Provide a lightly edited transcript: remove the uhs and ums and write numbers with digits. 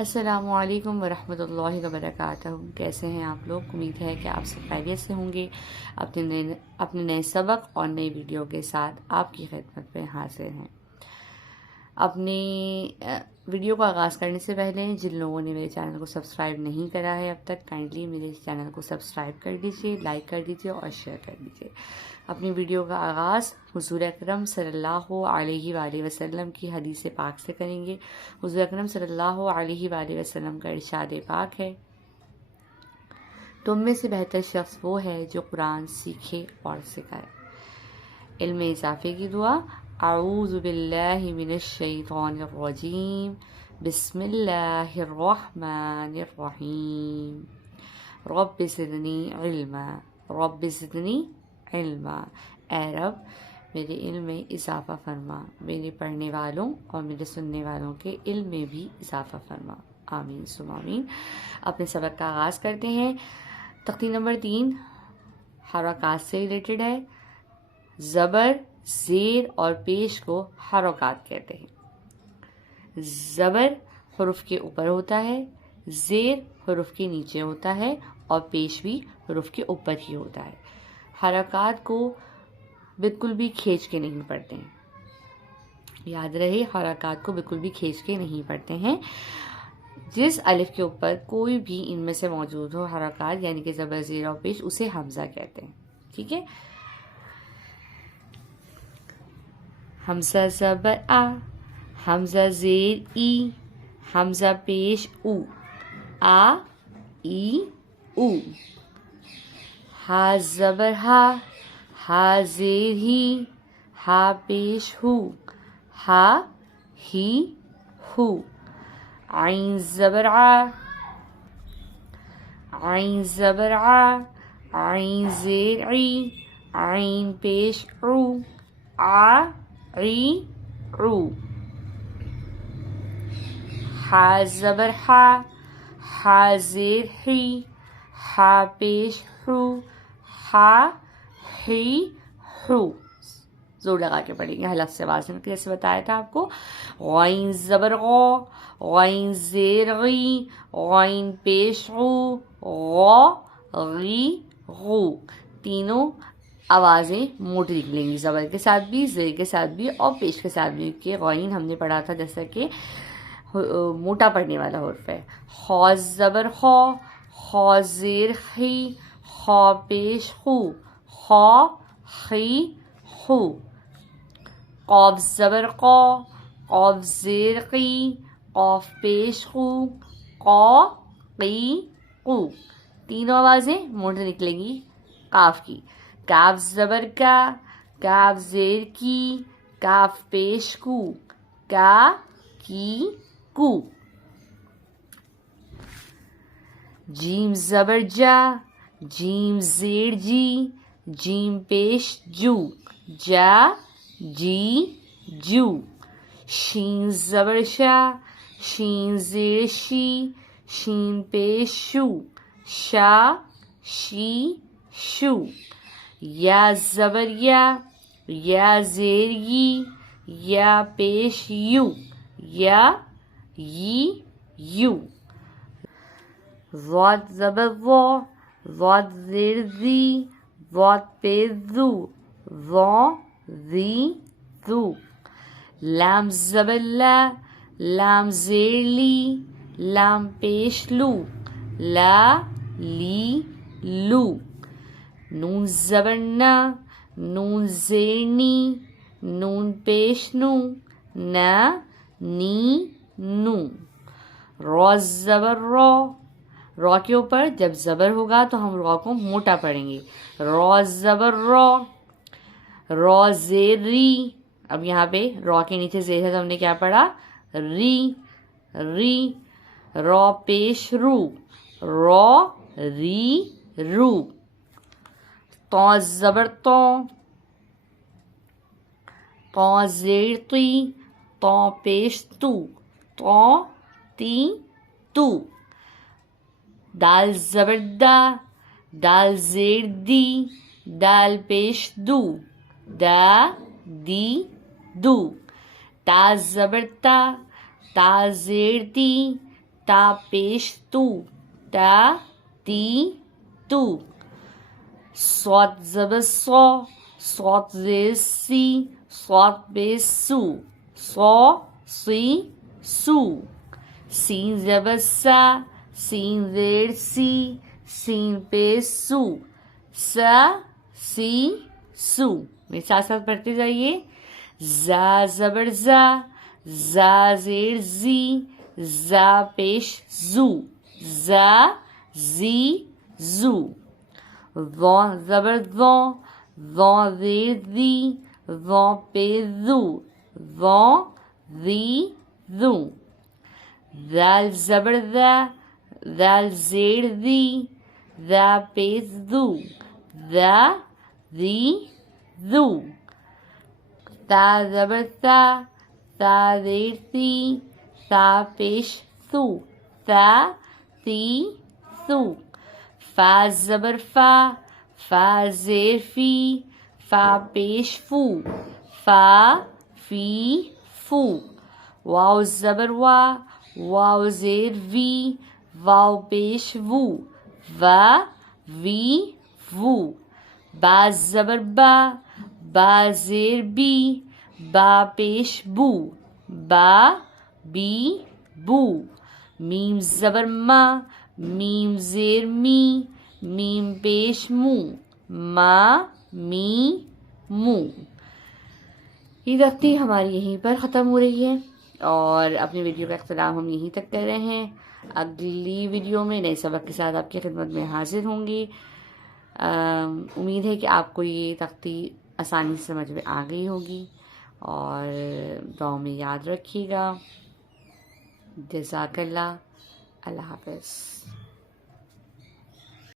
السلام علیکم ورحمۃ اللہ وبرکاتہ. کیسے ہیں آپ لوگ؟ امید ہے کہ آپ سب خیریت سے ہوں گے. اپنے نئے سبق اور نئی ویڈیو کے ساتھ آپ کی خدمت میں حاضر ہیں. اپنی ویڈیو کو آغاز کرنے سے پہلے جن لوگوں نے میرے چینل کو سبسکرائب نہیں کرا ہے اب تک، کائنڈلی میرے چینل کو سبسکرائب کر دیجیے، لائک کر دیجیے اور شیئر کر دیجیے. اپنی ویڈیو کا آغاز حضور اکرم صلی اللہ علیہ وآلہ وسلم کی حدیث پاک سے کریں گے. حضور اکرم صلی اللہ علیہ وآلہ وسلم کا ارشاد پاک ہے، تم میں سے بہتر شخص وہ ہے جو قرآن سیکھے اور سکھائے. علم اضافے کی دعا. اعوذ باللہ من الشیطان الرجیم، بسم اللہ الرحمن الرحیم. رب زدنی علما، رب زدنی علما. اے رب میرے علم میں اضافہ فرما، میرے پڑھنے والوں اور میرے سننے والوں کے علم میں بھی اضافہ فرما. آمین ثم آمین. اپنے سبق کا آغاز کرتے ہیں. تختی نمبر 3 حرکات سے ریلیٹڈ ہے. زبر، زیر اور پیش کو حرکات کہتے ہیں. زبر حروف کے اوپر ہوتا ہے، زیر حروف کے نیچے ہوتا ہے اور پیش بھی حروف کے اوپر ہی ہوتا ہے. حرکات کو بالکل بھی کھینچ کے نہیں پڑھتے ہیں. یاد رہے، حرکات کو بالکل بھی کھینچ کے نہیں پڑھتے ہیں. جس الف کے اوپر کوئی بھی ان میں سے موجود ہو حرکات، یعنی کہ زبر، زیر اور پیش، اسے حمزہ کہتے ہیں. ٹھیک ہے. حمزہ زبر آ، حمزہ زیر ای، حمزہ پیش او، آ ای او. ہا زبر ہا، ہا زیر ہی، ہا پیش ہو، ہا ہی ہو. عین زبر آ، عین زبر آ، عین زیر عی، عین پیش عو، آ عی عو. ہا زبر ہا، ہا زیر ہی، ہا پیش ہو، ہا ہی ہو. زور لگا کے پڑھیں گے، حلق سے آواز نکلے، جیسے بتایا تھا آپ کو. غین زبر غو، غین زیر غی، غین پیش غو، غو غی غو. تینوں آوازیں موٹی نکلیں گی، زبر کے ساتھ بھی، زیر کے ساتھ بھی اور پیش کے ساتھ بھی. کہ غین ہم نے پڑھا تھا جیسا کہ موٹا پڑھنے والا حرف ہے. خو زبر خو، خو زیر خی، خو پیش خو، خو خی خو. قاف زبر قو، قاف زیر قی، قاف پیش قو، قو قی قو. تینوں آوازیں موٹی نکلیں گی قاف کی. کاف زبر کا، کاف زیر کی، کاف پیش کو، کا کی کو. جیم زبر جا، جیم زیر جی، جیم پیش جو، جا جی جو. شین زبر شا، شین زیر شی، شین پیش شو، شا شی شو. یا زبر یا، یا زیر یی، یا پیش یو، یا یی یو. ضاد زبر ضو، ضاد زیر زی، ضاد پیش زو، ضو زی زو. لام زبر لا، لام زیر لی، لام پیش لو، لا لی لو. نون زبر نا، نون زیر نی، نون پیش نو، نا نی نو. رو زبر رو، رو کے اوپر جب زبر ہوگا تو ہم رو کو موٹا پڑھیں گے. رو زبر رو، رو زیر ری. اب یہاں پہ رو کے نیچے زیر ہے تو ہم نے کیا پڑھا؟ ری ری. رو پیش رو، رو ری رو. تو زبر تو، تو زیر تی، تو پیش تو، تو تی تو. دال زبر دا، دال زیر دی، دال پیش دو، دا دی دو. تا زبر تا، تا زیر تی، تا پیش تو، تا تی تو. صاد زبر صا، صاد زیر سی، صاد پیش سو، صا سی سو. سین زبر سا، سین زیر سی، سین پیش سو، سا سی سو. میرے ساتھ ساتھ پڑھتے جائیے. زا زبر زا، زا زیر زی، زا پیش زو، زا زی زو. ظا زبر ظا، ظا زیر زی، ظا پیش زو، ظا زی زو. ذال زبر ذا، ذال زیر ذی، ذا پیش ذو، ذا ذی ذو. تا زبر ثا، ثا زیر ثی، ثا پیش ثو، ثا ثی ثو. فا زبر فا، فا زیر فی، فا پیش فو، فا فی فو. واو زبر وا، واو زیر وی، واو پیش وو، وا وی وو. با زبر با، با زیر بی، با پیش بو، با بی بو. میم زبر ما، میم زیر می، میم پیش مو، ما می مو. یہ تختی ہماری یہیں پر ختم ہو رہی ہے اور اپنی ویڈیو کا اختتام ہم یہیں تک کر رہے ہیں. اگلی ویڈیو میں نئے سبق کے ساتھ آپ کی خدمت میں حاضر ہوں گی. امید ہے کہ آپ کو یہ تختی آسانی سے سمجھ میں آ گئی ہوگی اور دعاؤں میں یاد رکھیے گا. جزاک اللہ. اللہ حافظ.